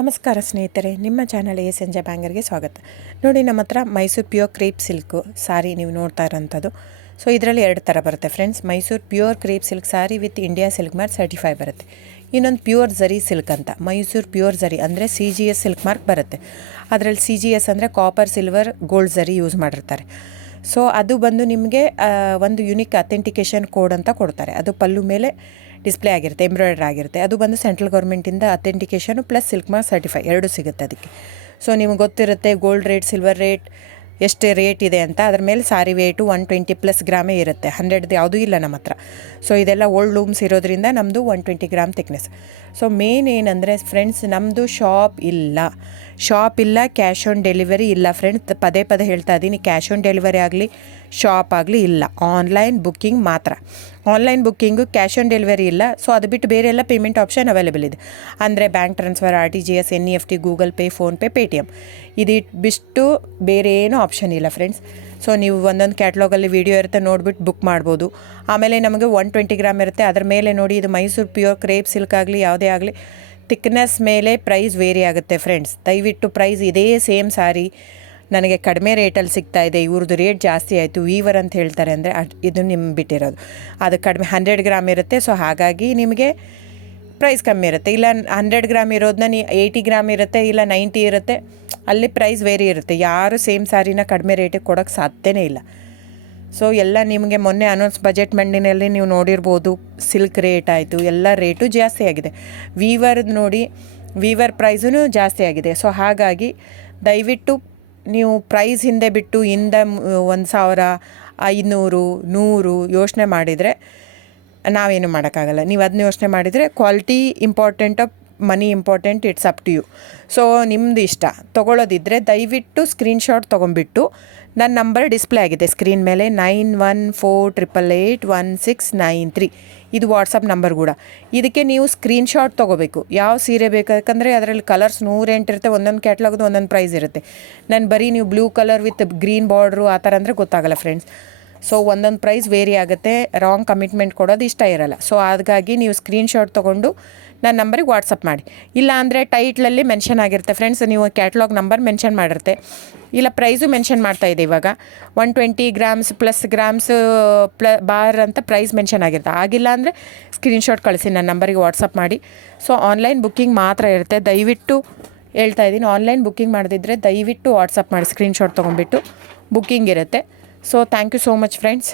ನಮಸ್ಕಾರ ಸ್ನೇಹಿತರೆ, ನಿಮ್ಮ ಚಾನಲ್ ಸಂಜೆ ಬ್ಯಾಂಗರ್ಗೆ ಸ್ವಾಗತ. ನೋಡಿ, ನಮ್ಮ ಹತ್ರ ಮೈಸೂರು ಪ್ಯೂರ್ ಕ್ರೇಪ್ ಸಿಲ್ಕು ಸಾರಿ ನೀವು ನೋಡ್ತಾ ಇರೋಂಥದ್ದು. ಸೊ ಇದರಲ್ಲಿ ಎರಡು ಥರ ಬರುತ್ತೆ friends. Mysuru pure crepe silk sorry with India silk mark certify ಬರುತ್ತೆ. ಇನ್ನೊಂದು ಪ್ಯೂರ್ ಝರಿ ಸಿಲ್ಕ್ ಅಂತ, ಮೈಸೂರು ಪ್ಯೂರ್ ಝರಿ ಅಂದರೆ CGS ಸಿಲ್ಕ್ ಮಾರ್ಕ್ ಬರುತ್ತೆ. ಅದರಲ್ಲಿ CGS ಅಂದರೆ ಕಾಪರ್, ಸಿಲ್ವರ್, ಗೋಲ್ಡ್ ಝರಿ ಯೂಸ್ ಮಾಡಿರ್ತಾರೆ. ಸೊ ಅದು ಬಂದು ನಿಮಗೆ ಒಂದು ಯುನಿಕ್ ಅಥೆಂಟಿಕೇಷನ್ ಕೋಡ್ ಅಂತ ಕೊಡ್ತಾರೆ. ಅದು ಪಲ್ಲು ಮೇಲೆ ಡಿಸ್ಪ್ಲೇ ಆಗಿರುತ್ತೆ, ಎಂಬ್ರಾಯ್ಡ್ರ್ ಆಗಿರುತ್ತೆ. ಅದು ಬಂದು ಸೆಂಟ್ರಲ್ ಗೌರ್ಮೆಂಟಿಂದ ಅಥೆಂಟಿಕೇಷನು ಪ್ಲಸ್ ಸಿಲ್ಕ್ ಮಾರ್ಕ್ ಸರ್ಟಿಫೈ ಎರಡೂ ಸಿಗುತ್ತೆ ಅದಕ್ಕೆ. ಸೊ ನಿಮಗೆ ಗೊತ್ತಿರುತ್ತೆ ಗೋಲ್ಡ್ ರೇಟ್, ಸಿಲ್ವರ್ ರೇಟ್ ಎಷ್ಟು ರೇಟ್ ಇದೆ ಅಂತ. ಅದ್ರ ಮೇಲೆ ಸಾರಿ ವೇಟು 120+ ಗ್ರಾಮೇ ಇರುತ್ತೆ, 100 ಯಾವುದೂ ಇಲ್ಲ ನಮ್ಮ ಹತ್ರ. ಸೊ ಇದೆಲ್ಲ ಓಲ್ಡ್ ಲೂಮ್ಸ್ ಇರೋದ್ರಿಂದ ನಮ್ಮದು 120 ಗ್ರಾಮ್ ಥಿಕ್ನೆಸ್. ಸೊ ಮೇನ್ ಏನಂದರೆ ಫ್ರೆಂಡ್ಸ್, ನಮ್ಮದು ಶಾಪ್ ಇಲ್ಲ, ಕ್ಯಾಶ್ ಆನ್ ಡೆಲಿವರಿ ಇಲ್ಲ ಫ್ರೆಂಡ್ಸ್. ಪದೇ ಹೇಳ್ತಾ ಇದ್ದೀನಿ, ಕ್ಯಾಶ್ ಆನ್ ಡೆಲಿವರಿ ಆಗಲಿ, ಶಾಪ್ ಆಗಲಿ ಇಲ್ಲ, ಆನ್ಲೈನ್ ಬುಕ್ಕಿಂಗ್ ಮಾತ್ರ. Online booking, cash on delivery ಇಲ್ಲ. ಸೊ ಅದು ಬಿಟ್ಟು ಬೇರೆ ಎಲ್ಲ ಪೇಮೆಂಟ್ ಆಪ್ಷನ್ ಅವೈಲೇಬಲ್ ಇದೆ. ಅಂದರೆ bank transfer, RTGS, NEFT, Google pay, PhonePe, Paytm. ಇದು ಬಿಟ್ಟು ಬೇರೆ ಏನೂ ಆಪ್ಷನ್ ಇಲ್ಲ ಫ್ರೆಂಡ್ಸ್. ಸೊ ನೀವು ಒಂದೊಂದು ಕ್ಯಾಟ್ಲಾಗಲ್ಲಿ ವೀಡಿಯೋ ಇರುತ್ತೆ, ನೋಡಿಬಿಟ್ಟು ಬುಕ್ ಮಾಡ್ಬೋದು. ಆಮೇಲೆ ನಮಗೆ 120 ಗ್ರಾಮ್ ಇರುತ್ತೆ. ಅದ್ರ ಮೇಲೆ ನೋಡಿ, ಇದು ಮೈಸೂರು ಪ್ಯೂರ್ ಕ್ರೇಪ್ ಸಿಲ್ಕ್ ಆಗಲಿ ಯಾವುದೇ ಆಗಲಿ ಥಿಕ್ನೆಸ್ ಮೇಲೆ ಪ್ರೈಸ್ ವೇರಿ ಆಗುತ್ತೆ ಫ್ರೆಂಡ್ಸ್. ದಯವಿಟ್ಟು ಪ್ರೈಸ್ ಇದೇ ಸೇಮ್ ಸಾರಿ ನನಗೆ ಕಡಿಮೆ ರೇಟಲ್ಲಿ ಸಿಗ್ತಾ ಇದೆ, ಇವ್ರದ್ದು ರೇಟ್ ಜಾಸ್ತಿ ಆಯಿತು, ವೀವರ್ ಅಂತ ಹೇಳ್ತಾರೆ ಅಂದರೆ ಇದು ನಿಮ್ಗೆ ಬಿಟ್ಟಿರೋದು. ಅದು ಕಡಿಮೆ 100 ಗ್ರಾಮ್ ಇರುತ್ತೆ. ಸೊ ಹಾಗಾಗಿ ನಿಮಗೆ ಪ್ರೈಸ್ ಕಮ್ಮಿ ಇರುತ್ತೆ. ಇಲ್ಲ 100 ಗ್ರಾಮ್ ಇರೋದನ್ನ 80 ಗ್ರಾಮ್ ಇರುತ್ತೆ, ಇಲ್ಲ 90 ಇರುತ್ತೆ, ಅಲ್ಲಿ ಪ್ರೈಸ್ ವೇರಿ ಇರುತ್ತೆ. ಯಾರು ಸೇಮ್ ಸಾರಿನ ಕಡಿಮೆ ರೇಟಿಗೆ ಕೊಡೋಕ್ಕೆ ಸಾಧ್ಯನೇ ಇಲ್ಲ. ಸೊ ಎಲ್ಲ ನಿಮಗೆ ಮೊನ್ನೆ ಅನೌನ್ಸ್ ಬಜೆಟ್ ಮಂಡಿನಲ್ಲಿ ನೀವು ನೋಡಿರ್ಬೋದು, ಸಿಲ್ಕ್ ರೇಟ್ ಆಯಿತು, ಎಲ್ಲ ರೇಟು ಜಾಸ್ತಿ ಆಗಿದೆ. ವೀವರ್ದು ನೋಡಿ, ವೀವರ್ ಪ್ರೈಸೂ ಜಾಸ್ತಿ ಆಗಿದೆ. ಸೊ ಹಾಗಾಗಿ ದಯವಿಟ್ಟು ನೀವು ಪ್ರೈಸ್ ಹಿಂದೆ ಬಿಟ್ಟು 1,000, 500, 100 ಯೋಚನೆ ಮಾಡಿದರೆ ನಾವೇನು ಮಾಡೋಕ್ಕಾಗಲ್ಲ. ನೀವು ಅದನ್ನ ಯೋಚನೆ ಮಾಡಿದರೆ ಕ್ವಾಲಿಟಿ ಇಂಪಾರ್ಟೆಂಟೋ money important, it's up to you. So ನಿಮ್ಮದು ಇಷ್ಟ. ತೊಗೊಳ್ಳೋದಿದ್ದರೆ ದಯವಿಟ್ಟು ಸ್ಕ್ರೀನ್ಶಾಟ್ ತೊಗೊಂಬಿಟ್ಟು, ನನ್ನ ನಂಬರ್ ಡಿಸ್ಪ್ಲೇ ಆಗಿದೆ ಸ್ಕ್ರೀನ್ ಮೇಲೆ, 9148881693. ಇದು ವಾಟ್ಸಪ್ ನಂಬರ್ ಕೂಡ. ಇದಕ್ಕೆ ನೀವು ಸ್ಕ್ರೀನ್ಶಾಟ್ ತೊಗೋಬೇಕು. ಯಾವ ಸೀರೆ ಬೇಕು, ಯಾಕಂದರೆ ಅದರಲ್ಲಿ ಕಲರ್ಸ್ 108 ಇರುತ್ತೆ, ಒಂದೊಂದು ಕ್ಯಾಟ್ಲಾಗ್ದು ಒಂದೊಂದು ಪ್ರೈಸ್ ಇರುತ್ತೆ. ನಾನು ಬರೀ ನೀವು blue colour with green border ಆ ಥರ ಅಂದರೆ ಗೊತ್ತಾಗಲ್ಲ ಫ್ರೆಂಡ್ಸ್. ಸೊ ಒಂದೊಂದು ಪ್ರೈಸ್ ವೇರಿ ಆಗುತ್ತೆ, ರಾಂಗ್ ಕಮಿಟ್ಮೆಂಟ್ ಕೊಡೋದು ಇಷ್ಟ ಇರಲ್ಲ. ಸೊ ಹಾಗಾಗಿ ನೀವು ಸ್ಕ್ರೀನ್ಶಾಟ್ ತೊಗೊಂಡು ನನ್ನ ನಂಬರಿಗೆ ವಾಟ್ಸಪ್ ಮಾಡಿ. ಇಲ್ಲ ಅಂದರೆ ಟೈಟ್ಲಲ್ಲಿ ಮೆನ್ಷನ್ ಆಗಿರುತ್ತೆ ಫ್ರೆಂಡ್ಸ್, ನೀವು ಕ್ಯಾಟ್ಲಾಗ್ ನಂಬರ್ ಮೆನ್ಷನ್ ಮಾಡಿರುತ್ತೆ, ಇಲ್ಲ ಪ್ರೈಸು ಮೆನ್ಷನ್ ಮಾಡ್ತಾಯಿದೆ. ಇವಾಗ 120 ಗ್ರಾಮ್ಸ್ ಪ್ಲಸ್ ಗ್ರಾಮ್ಸ್ ಬಾರ್ ಅಂತ ಪ್ರೈಸ್ ಮೆನ್ಷನ್ ಆಗಿರುತ್ತೆ. ಆಗಿಲ್ಲ ಅಂದರೆ ಸ್ಕ್ರೀನ್ಶಾಟ್ ಕಳಿಸಿ, ನನ್ನ ನಂಬರಿಗೆ ವಾಟ್ಸಪ್ ಮಾಡಿ. ಸೊ ಆನ್ಲೈನ್ ಬುಕ್ಕಿಂಗ್ ಮಾತ್ರ ಇರುತ್ತೆ. ದಯವಿಟ್ಟು ಹೇಳ್ತಾ ಇದ್ದೀನಿ, ಆನ್ಲೈನ್ ಬುಕ್ಕಿಂಗ್ ಮಾಡದಿದ್ದರೆ ದಯವಿಟ್ಟು ವಾಟ್ಸಪ್ ಮಾಡಿ, ಸ್ಕ್ರೀನ್ಶಾಟ್ ತೊಗೊಂಡ್ಬಿಟ್ಟು ಬುಕ್ಕಿಂಗ್ ಇರುತ್ತೆ. So thank you so much friends.